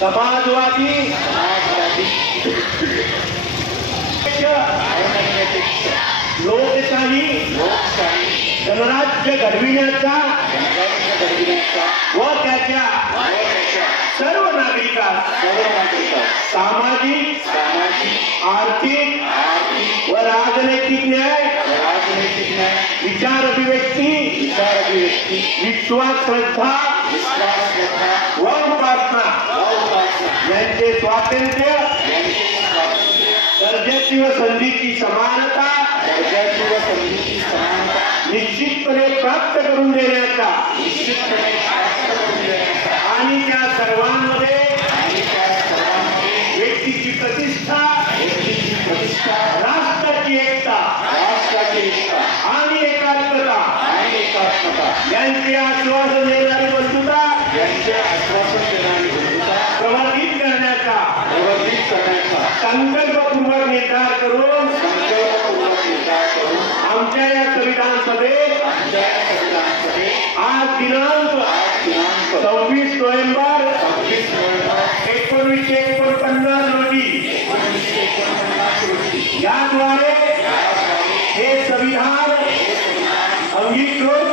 समाजवादी लोकशाही गणराज्य घडविण्याचा व त्याच्या सर्व नागरिकांस सामाजिक आर्थिक व राजनैतिक न्याय विचार अभिव्यक्ती विश्वास श्रद्धा व उपासना यांचे स्वातंत्र्य दर्जाची व संधीची समानता निश्चितपणे प्राप्त करून देण्याचा आणि त्या सर्वांमध्ये व्यक्तीची प्रतिष्ठा राष्ट्राची एकता आणि एकात्मता यांचे आश्वासन देणारी बंधुता प्रवर्धित करण्याचा संकल्पपूर्वक निर्धार करून आमच्या या संविधान सभेत आज दिनांक 26 नोव्हेंबर 1949 रोजी याद्वारे हे संविधान अंगीकृत